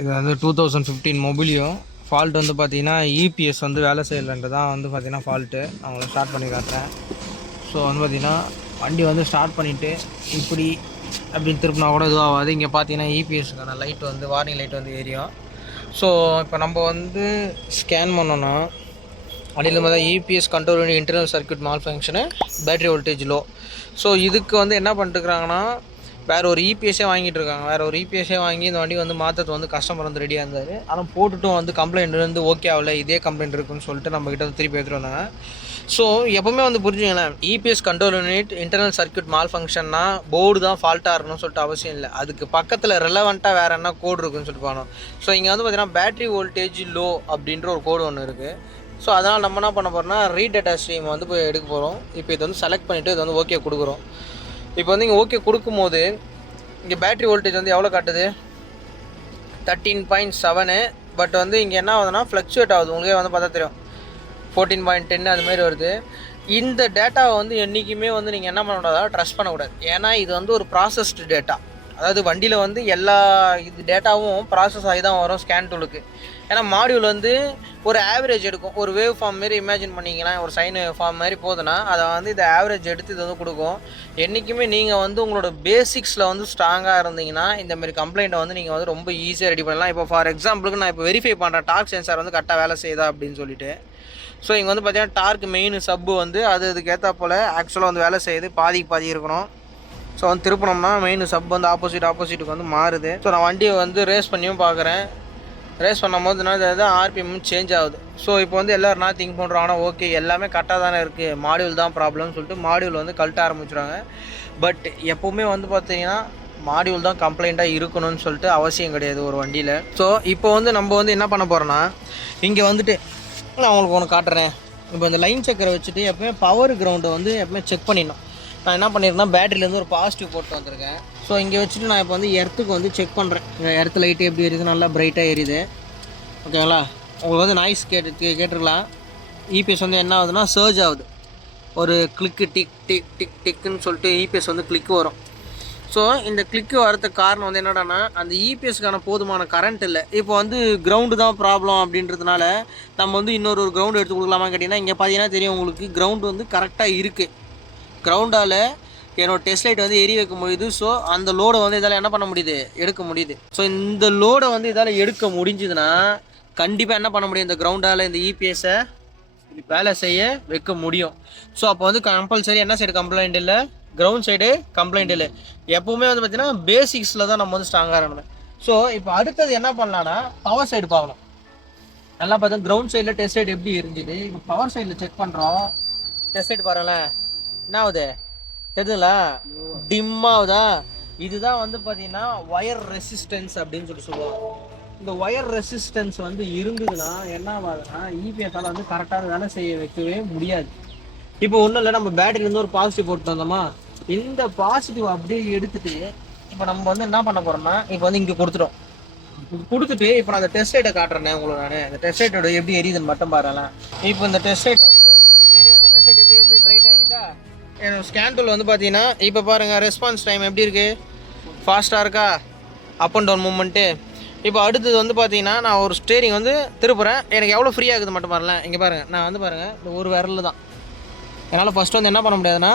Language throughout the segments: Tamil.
இது வந்து 2015 மொபிலியோ. ஃபால்ட் வந்து பார்த்தீங்கன்னா இபிஎஸ் வந்து வேலை செய்யலைன்றது தான் வந்து பார்த்தீங்கன்னா ஃபால்ட்டு. அவங்கள ஸ்டார்ட் பண்ணி காட்டுறேன். ஸோ வந்து பார்த்தீங்கன்னா வண்டி வந்து ஸ்டார்ட் பண்ணிவிட்டு இப்படி அப்படின்னு திருப்பினா கூட இதுவும் ஆகாது. இங்கே பார்த்தீங்கன்னா இபிஎஸ்க்கான லைட் வந்து வார்னிங் லைட் வந்து எரியும். ஸோ இப்போ நம்ம வந்து ஸ்கேன் பண்ணோன்னா அடியில் பார்த்தா EPS control unit internal circuit மால்ஃபங்க்ஷனு, பேட்டரி வோல்டேஜ் லோ. ஸோ இதுக்கு வந்து என்ன பண்ணிட்டுருக்காங்கன்னா வேறு ஒரு இபிஎஸ்ஸே வாங்கிட்டு இருக்காங்க. வேறு ஒரு இபிஎஸ்ஸே வாங்கி இந்த வண்டி வந்து மாற்றது வந்து கஸ்டமர் வந்து ரெடியாக இருந்தார். ஆனால் போட்டுட்டும் வந்து கம்ப்ளைண்ட் வந்து ஓகே ஆகலை, இதே கம்ப்ளைண்ட் இருக்குன்னு சொல்லிட்டு நம்மக்கிட்ட வந்து திருப்பி எடுத்துகிட்டு வந்தாங்க. ஸோ எப்போவுமே வந்து புரிஞ்சுங்களேன், EPS control unit internal circuit மால் ஃபங்க்ஷன்னா போர்டு தான் ஃபால்ட்டாக இருக்கணும்னு சொல்லிட்டு அவசியம் இல்லை. அதுக்கு பக்கத்தில் ரெலவெண்ட்டாக வேறு என்ன கோடு இருக்குன்னு சொல்லிட்டு போகணும். ஸோ இங்கே வந்து பார்த்தீங்கன்னா பேட்டரி வோல்டேஜ் லோ அப்படின்ற ஒரு கோடு ஒன்று இருக்குது. ஸோ அதனால் நம்ம என்ன பண்ண போகிறோம்னா ரீட் டேட்டா ஸ்ட்ரீம் வந்து போய் எடுக்க போகிறோம். இப்போ இது வந்து செலக்ட் பண்ணிவிட்டு இது வந்து ஓகே கொடுக்குறோம். இப்போ வந்து இங்கே ஓகே கொடுக்கும்போது இங்கே பேட்ரி வோல்டேஜ் வந்து எவ்வளோ காட்டுது, 13.7. பட் வந்து இங்கே என்ன ஆகுதுன்னா ஃப்ளக்சுவேட் ஆகுது. உங்களுக்கே வந்து பார்த்தா தெரியும் 14.10 அதுமாரி வருது. இந்த டேட்டாவை வந்து என்றைக்குமே வந்து நீங்கள் என்ன பண்ணக்கூடாது, ட்ரஸ்ட் பண்ணக்கூடாது. ஏன்னா இது வந்து ஒரு ப்ராசஸ்டு டேட்டா. அதாவது வண்டியில் வந்து எல்லா இது டேட்டாவும் ப்ராசஸ் ஆகி தான் வரும் ஸ்கேன் டூலுக்கு. ஏன்னா மாடியூல் வந்து ஒரு ஆவரேஜ் எடுக்கும். ஒரு வேவ் ஃபார்ம் மாரி இமேஜின் பண்ணிங்கன்னா ஒரு சைன் ஃபார்ம் மாதிரி போகுதுன்னா அதை வந்து இதை ஆவரேஜ் எடுத்து இது வந்து கொடுக்கும். என்றைக்குமே நீங்கள் வந்து உங்களோட பேசிக்ஸில் வந்து ஸ்ட்ராங்காக இருந்தீங்கன்னா இந்தமாரி கம்ப்ளைண்ட்டை வந்து நீங்கள் வந்து ரொம்ப ஈஸியாக ரெடி பண்ணலாம். இப்போ ஃபார் எக்ஸாம்பிளுக்கு நான் இப்போ வெரிஃபை பண்ணுறேன் டார்க் சென்சார் வந்து கரெக்டாக வேலை செய்யுதா அப்படின்னு சொல்லிட்டு. ஸோ இங்கே வந்து பார்த்தீங்கன்னா டார்க் மெயின் சப்பு வந்து அதுக்கேற்ற போல் ஆக்சுவலாக வந்து வேலை செய்யுது, பாதி இருக்கணும். ஸோ வந்து திருப்பினோம்னா மெயின் சப் வந்து ஆப்போசிட்டுக்கு வந்து மாறுது. ஸோ நான் வண்டியை வந்து ரேஸ் பண்ணியும் பார்க்குறேன். ரேஸ் பண்ணும்போது என்ன ஆர்பிஎம் சேஞ்ச் ஆகுது. ஸோ இப்போ வந்து எல்லோரும் என்ன திங்க் பண்ணுறோம், ஆனால் ஓகே எல்லாமே கரெக்டாக தானே இருக்குது, மாடியூல் தான் ப்ராப்ளம்னு சொல்லிட்டு மாடியூல் வந்து கழட்ட ஆரம்பிச்சுறாங்க. பட் எப்போவுமே வந்து பார்த்தீங்கன்னா மாடியூல் தான் கம்ப்ளைண்ட்டாக இருக்கணும்னு சொல்லிட்டு அவசியம் கிடையாது ஒரு வண்டியில். ஸோ இப்போ வந்து நம்ம வந்து என்ன பண்ண போகிறோன்னா இங்கே வந்துட்டு நான் உங்களுக்கு ஒன்று காட்டுறேன். இப்போ இந்த லைன் செக்கரை வச்சுட்டு எப்போயுமே பவர் கிரவுண்டை வந்து எப்பவுமே செக் பண்ணிடணும். நான் என்ன பண்ணியிருந்தேன், பேட்டரியிலேருந்து ஒரு பாசிட்டிவ் போட்டு வந்திருக்கேன். ஸோ இங்கே வச்சுட்டு நான் இப்போ வந்து எர்த்துக்கு வந்து செக் பண்ணுறேன். இங்கே எர்த்து லைட்டு எப்படி எரியுது, நல்லா பிரைட்டாக எரியுது. ஓகேங்களா, உங்களுக்கு வந்து நாய்ஸ் கேட்டுருக்கலாம். இபிஎஸ் வந்து என்ன ஆகுதுன்னா சர்ஜ் ஆகுது. ஒரு கிளிக்கு டிக் டிக் டிக் டிக்குன்னு சொல்லிட்டு இபிஎஸ் வந்து கிளிக்கு வரும். ஸோ இந்த கிளிக்கு வரதுக்கு காரணம் வந்து என்னடான்னா அந்த இபிஎஸ்க்கான போதுமான கரண்ட் இல்லை. இப்போ வந்து கிரவுண்டு தான் ப்ராப்ளம் அப்படின்றதுனால நம்ம வந்து இன்னொரு கிரவுண்டு எடுத்து கொடுக்கலாமா கேட்டிங்கன்னா இங்கே பார்த்தீங்கன்னா தெரியும் உங்களுக்கு கிரவுண்டு வந்து கரெக்டாக இருக்குது. கிரவுண்டால் என்னோடய டெஸ்ட் லைட் வந்து எரி வைக்க முடியுது. ஸோ அந்த லோடை வந்து இதால் என்ன பண்ண முடியுது, எடுக்க முடியுது. ஸோ இந்த லோடை வந்து இதால் எடுக்க முடிஞ்சுதுன்னா கண்டிப்பாக என்ன பண்ண முடியும், இந்த கிரவுண்டால் இந்த இபிஎஸ்ஸை வேலை செய்ய வைக்க முடியும். ஸோ அப்போ வந்து கம்பல்சரி என்ன சைடு கம்ப்ளைண்ட் இல்லை, கிரவுண்ட் சைடு கம்ப்ளைண்ட் இல்லை. எப்போவுமே வந்து பார்த்திங்கன்னா பேசிக்ஸில் தான் நம்ம வந்து ஸ்ட்ராங்காக இருக்கணும். ஸோ இப்போ அடுத்தது என்ன பண்ணலான்னா பவர் சைடு பார்க்கணும். நல்லா பார்த்தா கிரவுண்ட் சைடில் டெஸ்ட் சைடு எப்படி இருந்துது, இப்போ பவர் சைடில் செக் பண்ணுறோம். டெஸ்ட் சைடு பாருங்களேன் என்ன ஆகுது தெரியுதுங்களா, டிம் ஆகுதா. இதுதான் வந்து பார்த்தீங்கன்னா ஒயர் ரெசிஸ்டன்ஸ் அப்படின்னு சொல்லுவாங்க. இந்த ஒயர் ரெசிஸ்டன்ஸ் வந்து இருந்ததுன்னா என்ன ஆகுதுன்னா இபிஎஸ்ஸால் வந்து கரெக்டாக வேலை செய்ய வைக்கவே முடியாது. இப்போ ஒன்றும் இல்லை, நம்ம பேட்டரியிலேருந்து ஒரு பாசிட்டிவ் போட்டு வந்தோமா, இந்த பாசிட்டிவ் அப்படியே எடுத்துட்டு இப்போ நம்ம வந்து என்ன பண்ண போகிறோம்னா இப்போ வந்து இங்கே கொடுத்துட்டோம். கொடுத்துட்டு இப்போ நான் அந்த டெஸ்ட் லைட்டை காட்டுறேன் உங்களுக்கு. நான் இந்த டெஸ்ட் லைட்டோட எப்படி எரியுதுன்னு மட்டும் பாருங்களேன். இப்போ இந்த டெஸ்ட் லைட் வந்து இப்போ எரிய வச்ச டெஸ்ட் லைட் எப்படி எரியுது, பிரைட்டாக எரியுதா. என்னோடய ஸ்கேன் டூல் வந்து பார்த்தீங்கன்னா இப்போ பாருங்கள் ரெஸ்பான்ஸ் டைம் எப்படி இருக்குது, ஃபாஸ்ட்டாக இருக்கா, அப் அண்ட் டவுன் மூமெண்ட்டு. இப்போ அடுத்தது வந்து பார்த்தீங்கன்னா நான் ஒரு ஸ்டேரிங் வந்து திருப்புறேன், எனக்கு எவ்வளோ ஃப்ரீயாக இருக்குது மட்டும் பாருங்களேன். இங்கே பாருங்கள், நான் வந்து பாருங்கள் இந்த ஒரு விரல் தான் என்னால் ஃபஸ்ட்டு வந்து என்ன பண்ண முடியாதுன்னா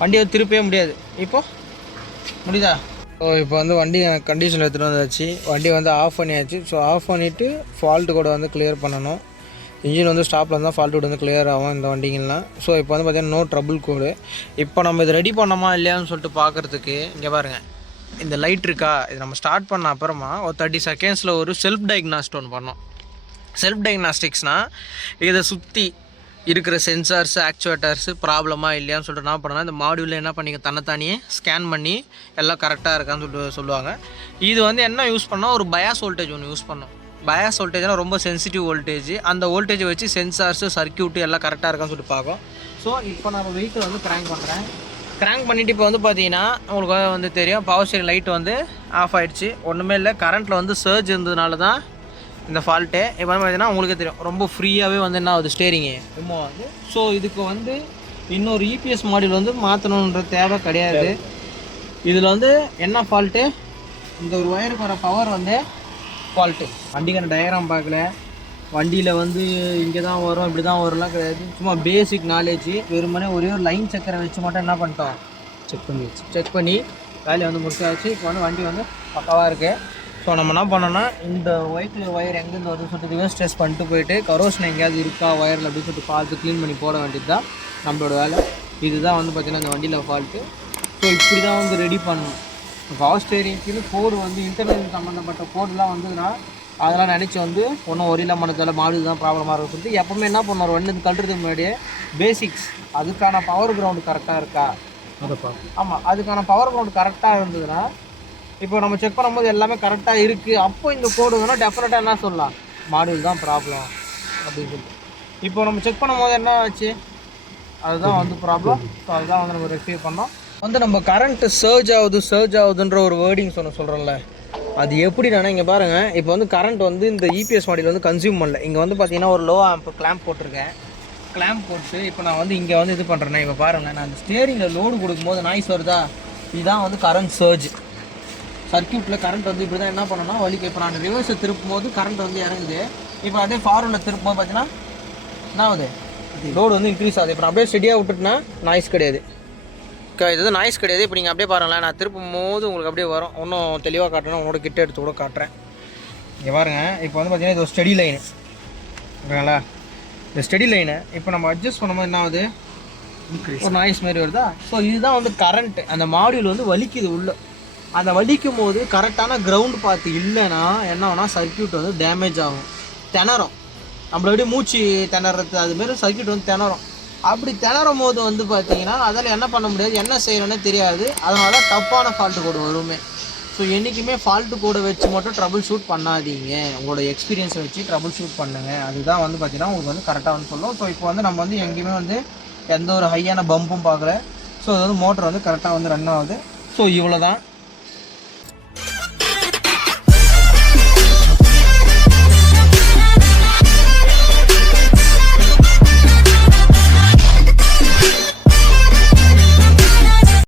வண்டியை வந்து திருப்பவே முடியாது. இப்போ முடியுதா. ஸோ இப்போ வந்து வண்டி எனக்கு கண்டிஷன் எடுத்துகிட்டு வந்தாச்சு. வண்டி வந்து ஆஃப் பண்ணியாச்சு. ஸோ ஆஃப் பண்ணிவிட்டு ஃபால்ட்டு கூட வந்து கிளியர் பண்ணணும். இன்ஜின் வந்து ஸ்டாப்பில் இருந்தால் ஃபால்ட் கோடு வந்து கிளியர் ஆகும் இந்த வண்டிங்கெலாம். ஸோ இப்போ வந்து பார்த்தீங்கன்னா நோ ட்ரபிள் கோடு. இப்போ நம்ம இதை ரெடி பண்ணோமா இல்லையான்னு சொல்லிட்டு பார்க்குறதுக்கு இங்கே பாருங்கள் இந்த லைட் இருக்கா, இது நம்ம ஸ்டார்ட் பண்ண அப்புறமா ஒரு 30 செகண்ட்ஸில் ஒரு செல்ஃப் டயக்னாஸ்ட் ஒன்று பண்ணோம். செல்ஃப் டயக்னாஸ்டிக்ஸ்னால் இதை சுற்றி இருக்கிற சென்சார்ஸ் ஆக்சுவேட்டர்ஸு ப்ராப்ளமாக இல்லையான்னு சொல்லிட்டு என்ன பண்ணலாம், இந்த மாடியூலில் என்ன பண்ணிக்க தன்னைத்தானியே ஸ்கேன் பண்ணி எல்லாம் கரெக்டாக இருக்கான்னு சொல்லிட்டு சொல்லுவாங்க. இது வந்து என்ன யூஸ் பண்ணால் ஒரு பயாஸ் வோல்டேஜ் ஒன்று யூஸ் பண்ணோம். பயாஸ் வோல்டேஜ்னால் ரொம்ப சென்சிட்டிவ் வோல்டேஜ். அந்த வோல்டேஜை வச்சு சென்சார்ஸு சர்க்யூட்டு எல்லாம் கரெக்டாக இருக்கான்னு சொல்லிட்டு பார்க்கும். ஸோ இப்போ நம்ம வெயிட்டை வந்து கிராங்க் பண்ணுறேன். கிராங்க் பண்ணிவிட்டு இப்போ வந்து பார்த்தீங்கன்னா உங்களுக்கு வந்து தெரியும் பவர் ஸ்டீரிங் லைட் வந்து ஆஃப் ஆகிடுச்சு. ஒன்றுமே இல்லை, கரண்ட்டில் வந்து சர்ஜ் இருந்ததுனால தான் இந்த ஃபால்ட்டு. இப்போ வந்து பார்த்தீங்கன்னா உங்களுக்கே தெரியும் ரொம்ப ஃப்ரீயாகவே வந்து என்ன ஆகுது, ஸ்டேரிங்கு ரிமூவ் ஆகுது. ஸோ இதுக்கு வந்து இன்னொரு இபிஎஸ் மாடியூல் வந்து மாற்றணுன்ற தேவை கிடையாது. இதில் வந்து என்ன ஃபால்ட்டு, இந்த ஒரு ஒயருக்கு வர பவர் வந்து ஃபால்ட்டு. வண்டிக்கான டயக்ராம் பார்க்கல, வண்டியில் வந்து இங்கே தான் வரும் இப்படி தான் வரும்லாம் கிடையாது. சும்மா பேசிக் நாலேஜ், வெறுமனே ஒரே ஒரு லைன் சக்கரை வச்சு மட்டும் என்ன பண்ணிட்டோம், செக் பண்ணி வேலையை வந்து முடிச்சாச்சு. இப்போ வந்து வண்டி வந்து பக்காவாக இருக்குது. ஸோ நம்ம என்ன பண்ணோன்னா, இந்த ஒயிட் கலர் ஒயர் எங்கேருந்து வருதுன்னு சொல்லிட்டு ஸ்ட்ரெஸ் பண்ணிட்டு போயிட்டு கரோஷன் எங்கேயாவது இருக்கா ஒயரில் அப்படின்னு சொல்லிட்டு பார்த்து க்ளீன் பண்ணி போட வேண்டியது தான் நம்மளோட வேலை. இதுதான் வந்து பார்த்திங்கன்னா இந்த வண்டியில் ஃபால்ட்டு. ஸோ இப்படி தான் வந்து ரெடி பண்ணணும். பவர் ஸ்டேரிங்க்கு கோடு வந்து இன்டர்னல் சம்மந்தப்பட்ட கோடெலாம் வந்ததுன்னா அதெல்லாம் நினச்சி வந்து ஒன்றும் ஒரியில மனதில் மாடு தான் ப்ராப்ளமாக இருக்கும் சொல்லிட்டு எப்போவுமே என்ன பண்ணுவார், ஒன்று கழுறதுக்கு முன்னாடியே பேசிக்ஸ் அதுக்கான பவர் கிரவுண்டு கரெக்டாக இருக்கா அதைப்பா. ஆமாம், அதுக்கான பவர் கிரவுண்டு கரெக்டாக இருந்ததுன்னா இப்போ நம்ம செக் பண்ணும்போது எல்லாமே கரெக்டாக இருக்குது. அப்போ இந்த கோடு வேணால் டெஃபினட்டாக என்ன சொல்லலாம், மாடுல் தான் ப்ராப்ளம் அப்படின்னு சொல்லிட்டு. இப்போ நம்ம செக் பண்ணும்போது என்ன ஆச்சு, அதுதான் வந்து ப்ராப்ளம். ஸோ அதுதான் வந்து நம்ம ரெக்டிஃபை பண்ணோம். வந்து நம்ம கரண்ட்டு சர்ஜ் ஆகுதுன்ற ஒரு வேர்டிங் சொல்கிறோம்ல, அது எப்படின்னா இங்கே பாருங்கள். இப்போ வந்து கரண்ட் வந்து இந்த இபிஎஸ் மாடியில் வந்து கன்சியூம் பண்ணல. இங்கே வந்து பார்த்தீங்கன்னா ஒரு லோ ஆம்ப் கிளாம்ப் போட்டிருக்கேன். கிளாம்ப் போட்டு இப்போ நான் வந்து இங்கே வந்து இது பண்ணுறேன்னா, இப்போ பாருங்கள், நான் அந்த ஸ்டேரிங்கில் லோடு கொடுக்கும்போது நாய்ஸ் வருதா, இதுதான் வந்து கரண்ட் சர்ஜ். சர்க்யூட்டில் கரண்ட் வந்து இப்படி தான் என்ன பண்ணணும்னா வலிக்கு. இப்போ நான் ரிவர்ஸை திருப்பும் போது கரண்ட் வந்து இறங்குது. இப்போ அதே ஃபார்வர்டில் திருப்பும் போது பார்த்தீங்கன்னா என்ன ஆகுது, லோடு வந்து இன்க்ரீஸ் ஆகுது. இப்போ நான் அப்படியே ஸ்டெடியாக விட்டுட்டுனா நாய்ஸ் கிடையாது, இது நாய்ஸ் கிடையாது. இப்போ நீங்கள் அப்படியே பாருங்களேன், நான் திருப்பும் போது உங்களுக்கு அப்படியே வரும். இன்னும் தெளிவாக காட்டுறேன்னா உங்களோட கிட்ட எடுத்து கூட காட்டுறேன். இங்கே பாருங்கள், இப்போ வந்து பார்த்தீங்கன்னா இது ஒரு ஸ்டெடி லைனு ஓகேங்களா. இந்த ஸ்டெடி லைனை இப்போ நம்ம அட்ஜஸ்ட் பண்ணும்போது என்ன ஆகுது, ஒரு நாய்ஸ் மாதிரி வருதா. ஸோ இதுதான் வந்து கரண்ட்டு. அந்த மாடியூல் வந்து வலிக்குது உள்ள. அந்த வலிக்கும் போது கரெக்டான கிரவுண்ட் பார்த்து இல்லைன்னா என்ன ஆகுனா சர்க்யூட் வந்து டேமேஜ் ஆகும், திணறும். நம்மள எப்படி மூச்சு திணறது அதுமாரி சர்க்யூட் வந்து திணறும். அப்படி திணறும் போது வந்து பார்த்தீங்கன்னா அதில் என்ன பண்ண முடியாது, என்ன செய்யணும்னே தெரியாது. அதனால தப்பான ஃபால்ட்டு கோடு வருமே. ஸோ என்றைக்குமே ஃபால்ட்டு கோடை வச்சு மட்டும் ட்ரபிள் ஷூட் பண்ணாதீங்க, உங்களோட எக்ஸ்பீரியன்ஸை வச்சு ட்ரபிள் ஷூட் பண்ணுங்கள். அதுதான் வந்து பார்த்தீங்கன்னா உங்களுக்கு வந்து கரெக்டாக வந்து சொல்லும். ஸோ இப்போ வந்து நம்ம வந்து எங்கேயுமே வந்து எந்த ஒரு ஹையான பம்பும் பார்க்கல. ஸோ அது வந்து மோட்டர் வந்து கரெக்டாக வந்து ரன் ஆகுது. ஸோ இவ்வளோ தான்.